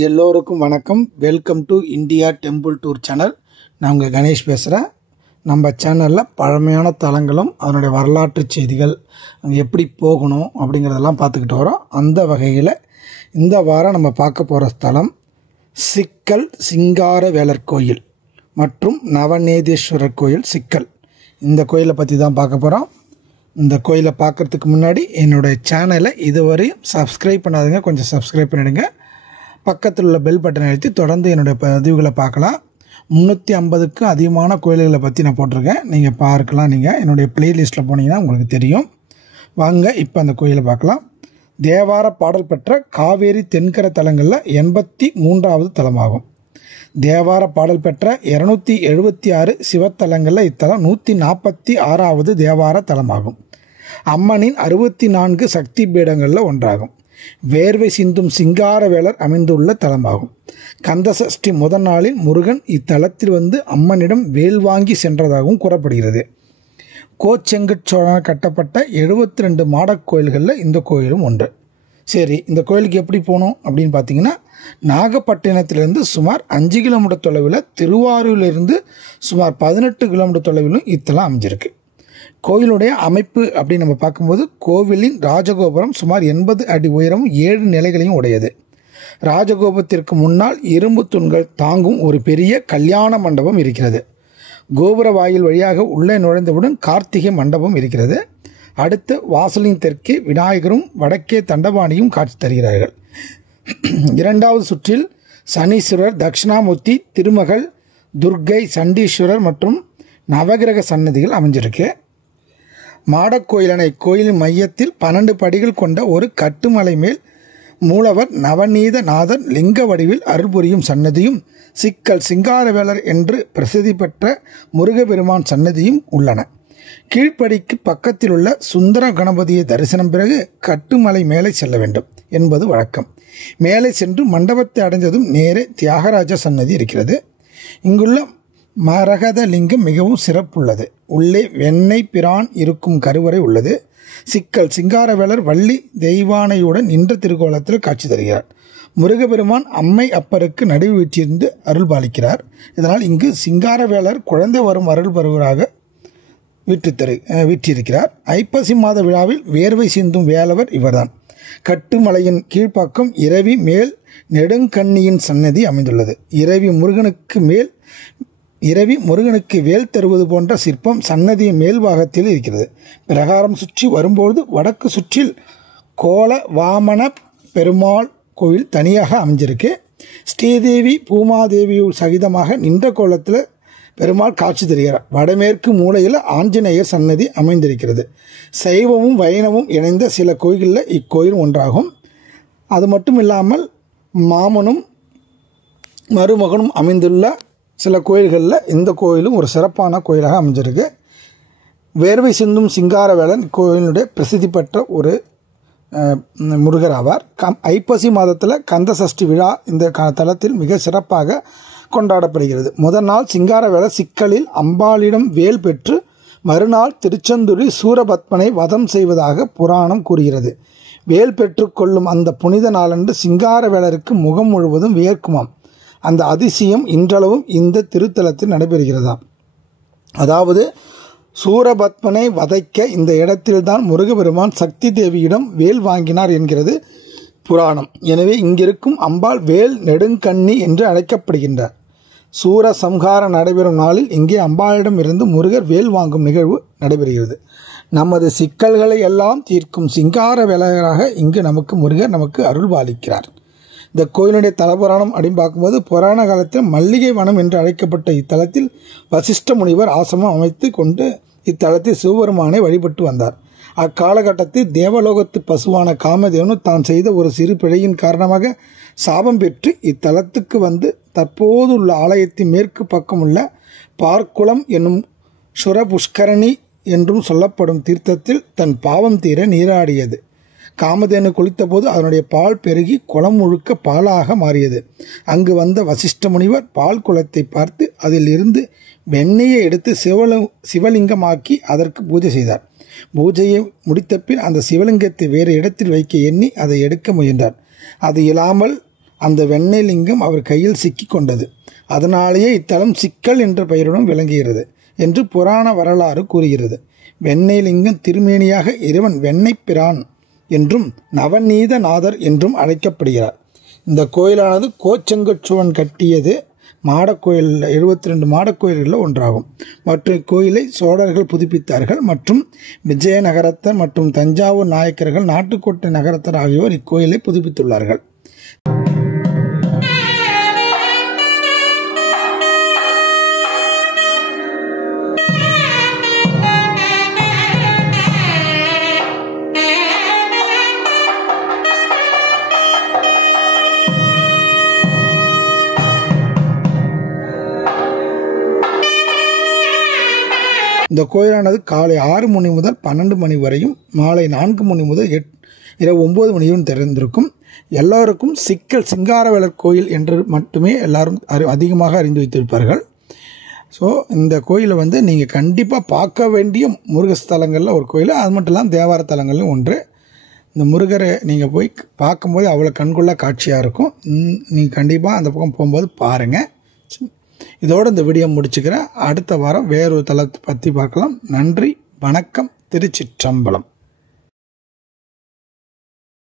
எல்லோருக்கும் வணக்கம். Welcome to India temple tour channel. நான் உங்கள் கணேஷ் பேசுகிறேன். நம்ம சேனலில் பழமையான தலங்களும் அதனுடைய வரலாற்று செய்திகள் அங்கே எப்படி போகணும் அப்படிங்கிறதெல்லாம் பார்த்துக்கிட்டு வரோம். அந்த வகையில் இந்த வாரம் நம்ம பார்க்க போகிற ஸ்தலம் சிக்கல் சிங்காரவேலர் கோயில் மற்றும் நவநேதேஸ்வரர் கோயில் சிக்கல். இந்த கோயிலை பற்றி தான் பார்க்க போகிறோம். இந்த கோயிலை பார்க்குறதுக்கு முன்னாடி என்னுடைய சேனலை இதுவரையும் சப்ஸ்கிரைப் பண்ணாதுங்க, கொஞ்சம் சப்ஸ்கிரைப் பண்ணிவிடுங்க. பக்கத்தில் உள்ள பெல் பட்டனை அழுத்தி தொடர்ந்து என்னுடைய பதிவுகளை பார்க்கலாம். 350க்கும் அதிகமான கோயில்களை பற்றி நான் போட்டிருக்கேன், நீங்கள் பார்க்கலாம். நீங்கள் என்னுடைய ப்ளேலிஸ்ட்டில் போனீங்கன்னா உங்களுக்கு தெரியும். வாங்க இப்போ அந்த கோயிலை பார்க்கலாம். தேவார பாடல் பெற்ற காவேரி தென்கரை தலங்களில் 83வது தலமாகும். தேவார பாடல் பெற்ற 276 சிவத்தலங்களில் இத்தலம் 146வது தேவார தலமாகும். அம்மனின் 64 சக்தி பீடங்களில் ஒன்றாகும். வேர்வை சிந்தும் சிங்காரவேலர் அமைந்துள்ள தலமாகும். கந்தசஷ்டி முதல் நாளில் முருகன் இத்தலத்தில் வந்து அம்மனிடம் வேல் வாங்கி சென்றதாகவும் கூறப்படுகிறது. கோச்செங்கட் சோழனால் கட்டப்பட்ட 72 மாடக் கோயில்களில் இந்த கோயிலும் ஒன்று. சரி, இந்த கோயிலுக்கு எப்படி போகணும் அப்படின்னு பார்த்தீங்கன்னா, நாகப்பட்டினத்திலிருந்து சுமார் 5 கிலோமீட்டர் தொலைவில், திருவாரூரிலிருந்து சுமார் 18 கிலோமீட்டர் தொலைவிலும் இத்தலம் அமைஞ்சிருக்கு. கோயிலுடைய அமைப்பு அப்படின்னு நம்ம பார்க்கும்போது, கோவிலின் ராஜகோபுரம் சுமார் 80 அடி உயரமும் 7 நிலைகளையும் உடையது. ராஜகோபுரத்திற்கு முன்னால் இரும்பு தூண்கள் தாங்கும் ஒரு பெரிய கல்யாண மண்டபம் இருக்கிறது. கோபுர வாயில் வழியாக உள்ளே நுழைந்தவுடன் கார்த்திகை மண்டபம் இருக்கிறது. அடுத்து வாசலின் தெற்கே விநாயகரும் வடக்கே தண்டபாணியும் காட்சி தருகிறார்கள். இரண்டாவது சுற்றில் சனீஸ்வரர், தட்சிணாமூர்த்தி, திருமகள், துர்க்கை, சண்டீஸ்வரர் மற்றும் நவகிரக சன்னதிகள் அமைஞ்சிருக்கு. மாடக்கோயிலனை கோயிலின் மையத்தில் 12 படிகள் கொண்ட ஒரு கட்டுமலை மேல் மூலவர் நவநீதநாதர் லிங்க வடிவில் அருள் புரியும் சன்னதியும், சிக்கல் சிங்காரவேலர் என்று பிரசித்தி பெற்ற முருகப்பெருமான் சன்னதியும் உள்ளன. கீழ்ப்படிக்கு பக்கத்தில் உள்ள சுந்தர கணபதியை தரிசனம் பிறகு கட்டுமலை மேலே செல்ல வேண்டும் என்பது வழக்கம். மேலே சென்று மண்டபத்தை அடைந்ததும் நேரே தியாகராஜ சன்னதி இருக்கிறது. இங்குள்ள மரகத லிங்கம் மிகவும் சிறப்புள்ளது. உள்ளே வெண்ணெய் பிரான் இருக்கும் கருவறை உள்ளது. சிக்கல் சிங்காரவேலர் வள்ளி தெய்வானையுடன் நின்ற திருக்கோலத்தில் காட்சி தருகிறார். முருகப்பெருமான் அம்மை அப்பருக்கு நடுவு வீற்றிருந்து அருள் பாலிக்கிறார். இதனால் இங்கு சிங்காரவேலர் குழந்தை வரும் அருள் பெறுவராக வீற்றிருக்கிறார். ஐப்பசி மாத விழாவில் வேர்வை சிந்தும் வேலவர் இவர்தான். கட்டுமலையின் கீழ்ப்பக்கம் இரவி மேல் நெடுங்கண்ணியின் சன்னதி அமைந்துள்ளது. இரவி முருகனுக்கு வேல் தருவது போன்ற சிற்பம் சன்னதியின் மேல்பாகத்தில் இருக்கிறது. பிரகாரம் சுற்றி வரும்போது வடக்கு சுற்றில் கோல வாமன பெருமாள் கோவில் தனியாக அமைஞ்சிருக்கு. ஸ்ரீதேவி பூமாதேவி சகிதமாக நின்ற கோலத்தில் பெருமாள் காட்சி தருகிறார். வடமேற்கு மூலையில் ஆஞ்சநேயர் சன்னதி அமைந்திருக்கிறது. சைவமும் வைணவமும் இணைந்த சில கோயில்களில் இக்கோயில் ஒன்றாகும். அது மட்டும் இல்லாமல் மாமனும் மருமகனும் அமைந்துள்ள சில கோயில்களில் இந்த கோயிலும் ஒரு சிறப்பான கோயிலாக அமைஞ்சிருக்கு. வேர்வை சிந்தும் சிங்காரவேலன் கோயிலுடைய பிரசித்தி பெற்ற ஒரு முருகர் ஆவார். ஐப்பசி மாதத்தில் கந்த சஷ்டி விழா இந்த தலத்தில் மிக சிறப்பாக கொண்டாடப்படுகிறது. முதல் நாள் சிங்காரவேலர் சிக்கலில் அம்பாளிடம் வேல் பெற்று மறுநாள் திருச்செந்தூரில் சூரபத்மனை வதம் செய்வதாக புராணம் கூறுகிறது. வேல் பெற்று கொள்ளும் அந்த புனித நாளன்று சிங்காரவேலருக்கு முகம் முழுவதும் வியர்க்குமாம். அந்த அதிசயம் இன்றளவும் இந்த திருத்தலத்தில் நடைபெறுகிறதாம். அதாவது சூரபத்மனை வதைக்க இந்த இடத்தில்தான் முருகப்பெருமான் சக்தி தேவியிடம் வேல் வாங்கினார் என்கிறது புராணம். எனவே இங்கிருக்கும் அம்பாள் வேல் நெடுங்கண்ணி என்று அழைக்கப்படுகின்றார். சூர சம்ஹார நடைபெறும் நாளில் இங்கே அம்பாளிடம் இருந்து முருகர் வேல் வாங்கும் நிகழ்வு நடைபெறுகிறது. நமது சிக்கல்களை எல்லாம் தீர்க்கும் சிங்காரவேலராக இங்கு முருகர் நமக்கு அருள் பாலிக்கிறார். இந்த கோயிலுடைய தலபுராணம் அப்படின்னு பார்க்கும்போது, புராண காலத்தில் மல்லிகை வனம் என்று அழைக்கப்பட்ட இத்தலத்தில் வசிஷ்ட முனிவர் ஆசிரமம் அமைத்து கொண்டு இத்தலத்தில் சிவபெருமானை வழிபட்டு வந்தார். அக்காலகட்டத்தில் தேவலோகத்து பசுவான காமதேவன் தான் செய்த ஒரு சிறு பிழையின் காரணமாக சாபம் பெற்று இத்தலத்துக்கு வந்து தற்போதுள்ள ஆலயத்தின் மேற்கு பக்கம் உள்ள பார்க்குளம் என்னும் சுரபுஷ்கரணி என்றும் சொல்லப்படும் தீர்த்தத்தில் தன் பாவம் தீர நீராடியது. காமதேனு குளித்தபோது அதனுடைய பால் பெருகி குளம் முழுக்க பாலாக மாறியது. அங்கு வந்த வசிஷ்ட முனிவர் பால் குளத்தை பார்த்து அதில் இருந்து வெண்ணெயை எடுத்து சிவலிங்கமாக்கி அதற்கு பூஜை செய்தார். பூஜையை முடித்த பின் அந்த சிவலிங்கத்தை வேறு இடத்தில் வைக்க எண்ணி அதை எடுக்க முயன்றார். அது இல்லாமல் அந்த வெண்ணெய் லிங்கம் அவர் கையில் சிக்கி கொண்டது. அதனாலேயே இத்தலம் சிக்கல் என்ற பெயருடன் விளங்குகிறது என்று புராண வரலாறு கூறுகிறது. வெண்ணெய் லிங்கம் திருமேனியாக இறைவன் வெண்ணெய் பிரான் என்றும் நவநீத நாதர் என்றும் அழைக்கப்படுகிறார். இந்த கோயிலானது கோச்செங்கச்சோழன் கட்டியது மாடக்கோயில் 72 மாடக்கோயில்களில் ஒன்றாகும். மற்ற கோயிலை சோழர்கள் புதுப்பித்தார்கள் மற்றும் விஜயநகரத்தர் மற்றும் தஞ்சாவூர் நாயக்கர்கள் நாட்டுக்கோட்டை நகரத்தர் ஆகியோர் இக்கோயிலை புதுப்பித்துள்ளார்கள். இந்த கோயிலானது காலை 6 மணி முதல் 12 மணி வரையும் மாலை 4 மணி முதல் இரவு 9 மணியும் திறந்திருக்கும். எல்லோருக்கும் சிங்காரவேலர் கோயில் என்று மட்டுமே எல்லாரும் அதிகமாக அறிந்து வைத்திருப்பார்கள். ஸோ இந்த கோயிலை நீங்கள் கண்டிப்பாக பார்க்க வேண்டிய முருகஸ்தலங்களில் ஒரு கோயில். அது மட்டும் இல்லாமல் தேவார தலங்கள்லையும் ஒன்று. இந்த முருகரை நீங்கள் போய் பார்க்கும்போது அவ்வளோ கண்கொள்ளா காட்சியாக இருக்கும். நீங்கள் கண்டிப்பாக அந்த பக்கம் போகும்போது பாருங்கள். இதோடு இந்த வீடியோ முடிச்சுக்கிறேன். அடுத்த வாரம் வேறொரு தலத்தை பற்றி பார்க்கலாம். நன்றி, வணக்கம், திருச்சிற்றம்பலம்.